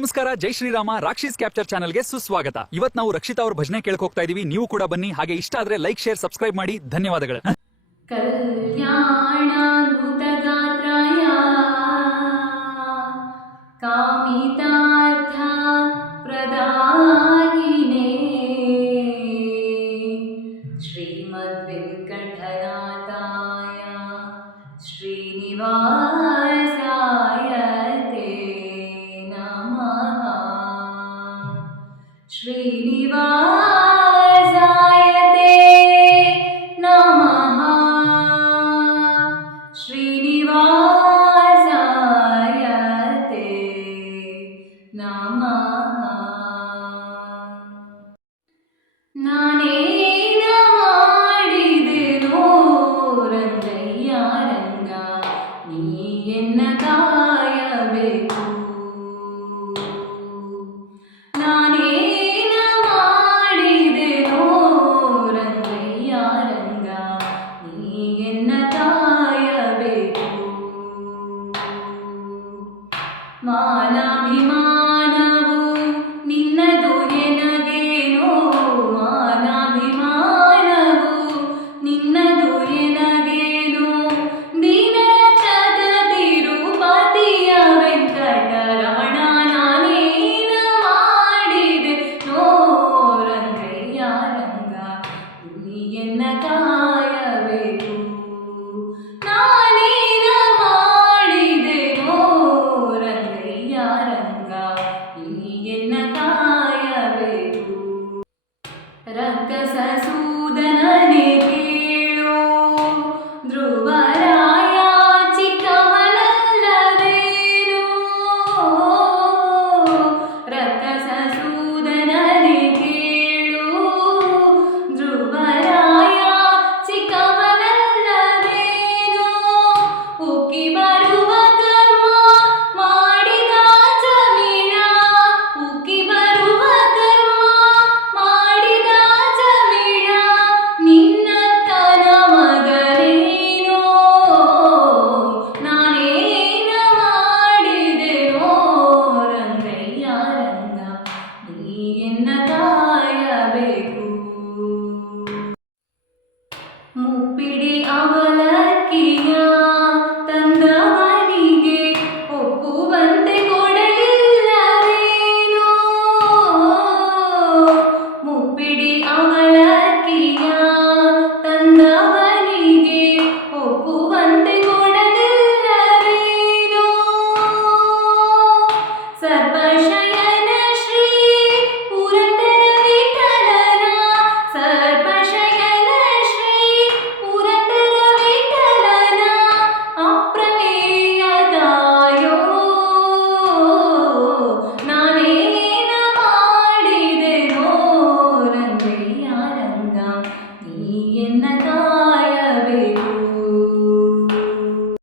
ನಮಸ್ಕಾರ, ಜೈ ಶ್ರೀರಾಮ. ರಾಕ್ಷೀಸ್ ಕ್ಯಾಪ್ಚರ್ ಚಾನಲ್ಗೆ ಸುಸ್ವಾಗತ. ಇವತ್ತು ನಾವು ರಕ್ಷಿತಾ ಅವ್ರ ಭಜನೆ ಕೇಳಕ್ ಹೋಗ್ತಾ ಇದೀವಿ. ನೀವು ಕೂಡ ಬನ್ನಿ. ಹಾಗೆ ಇಷ್ಟ ಆದ್ರೆ ಲೈಕ್, ಶೇರ್, ಸಬ್ಸ್ಕ್ರೈಬ್ ಮಾಡಿ. ಧನ್ಯವಾದಗಳು. ಕಲ್ಯಾಣಾದ್ಭುತಗಾತ್ರಾಯ ಕಾಮಿತಾರ್ಥ ಪ್ರದಾಯಿನೇ ಶ್ರೀಮದ್ವೆಂಕಟನಾಥಾಯ ಶ್ರೀನಿವಾಸಾಯ ತೇ ನಮಃ. ಶ್ರೀನಿವಾಸಾಯ ತೇ ನಮಃ. ಶ್ರೀನಿವಾಸಾಯ ತೇ ನಮಃ. ನಾನೇನ ಮಾಡಿದೆನೋ ರಂಗಯ್ಯ ರಂಗ, ನೀ ಎನ್ನ ಕಾಯಬೇಕು. ನಾನೇನ ಮಾಡಿದೆನೋ ರಂಗಯ್ಯ ರಂಗ, ನೀ ಎನ್ನ ಕಾಯಬೇಕು. ಮಾನಾಭಿಮಾನವು ನಿನ್ನದು ಎನಗೇನೋ, ಮಾನಾಭಿಮಾನವು ನಿನ್ನದು ಎನಗೇನೋ. ದೀನರಕ್ಷಕ ತಿರುಪತಿಯ ವೆಂಕಟರಮಣ, ನಾನೇನ ಮಾಡಿದೆ ನೋ ರಂಗಯ್ಯ ರಂಗ, ನೀ ಎನ್ನ ಕಾಯಬೇಕು. ನಾನೇನ ಮಾಡಿದೆ ನೋ ರಂಗಯ್ಯ ರಂಗ, ನೀ ಎನ್ನ ಕಾಯಬೇಕು. ರಕ್ಕಸ ಸೂದನನೇ ಕೇಳು, ಧ್ರುವರಾಯ ಚಿಕ್ಕವನಲ್ಲವೇನು. ರಕ್ಕಸ ಸೂದನನೇ ಕೇಳು, ಧ್ರುವರಾಯ ಚಿಕ್ಕವನಲ್ಲವೇನು. ಉಕ್ಕಿ ಬರುವ ಕರ್ಮ ಮಾಡಿದ ಜಮೀನ, ಉಕ್ಕಿ ಬರುವ ಕರ್ಮ ಮಾಡಿದ ಜಮೀನ. ನಿನ್ನಕ್ಕನ ಮಗನೇನೋ, ನಾನೇನ ಮಾಡಿದೆನೋ ರಂಗಯ್ಯ ರಂಗ, ನೀ ಎನ್ನ ಕಾಯಬೇಕು. ಮುಪ್ಪಿಡಿ ಅವಲಕ್ಕಿಯ ತಂದವನಿಗೆ ಒಪ್ಪುವಂತೆ ಕೊಡಲಿಲ್ಲವೇನೋ. ಮುಪ್ಪಿಡಿ ಅವಲಕ್ಕಿಯ ತಂದವನಿಗೆ ಒಪ್ಪುವಂತೆ ಕೊಡಲಿಲ್ಲವೇನೋ. ಸರ್ವಶಯ